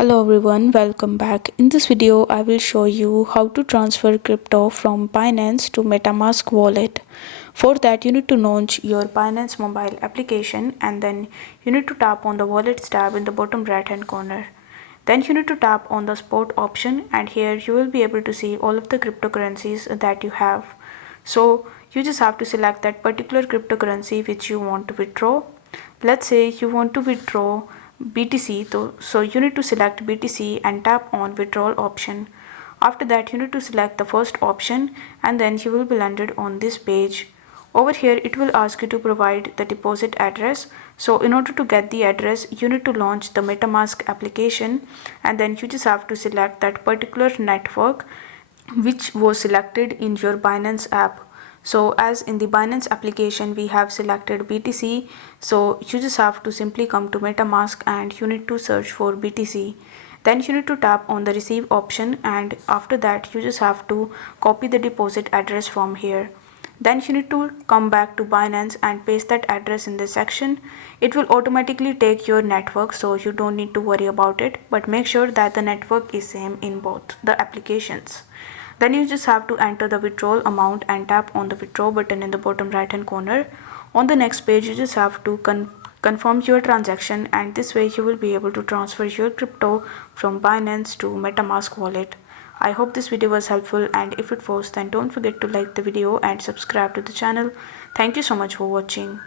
Hello everyone, welcome back. In this video, I will show you how to transfer crypto from Binance to Metamask wallet. For that, you need to launch your Binance mobile application and then you need to tap on the wallets tab in the bottom right hand corner. Then you need to tap on the spot option and here you will be able to see all of the cryptocurrencies that you have. So you just have to select that particular cryptocurrency which you want to withdraw. Let's say you want to withdraw BTC, so you need to select BTC and tap on withdrawal option. After that you need to select the first option and then you will be landed on this page. Over here it will ask you to provide the deposit address. So in order to get the address you need to launch the Metamask application and then you just have to select that particular network which was selected in your Binance app. So as in the Binance application we have selected BTC, so you just have to simply come to Metamask and you need to search for BTC. Then you need to tap on the receive option and after that you just have to copy the deposit address from here. Then you need to come back to Binance and paste that address in this section. It will automatically take your network, so you don't need to worry about it, but make sure that the network is same in both the applications. Then you just have to enter the withdrawal amount and tap on the withdraw button in the bottom right hand corner. On the next page you just have to confirm your transaction and this way you will be able to transfer your crypto from Binance to Metamask wallet. I hope this video was helpful and if it was then don't forget to like the video and subscribe to the channel. Thank you so much for watching.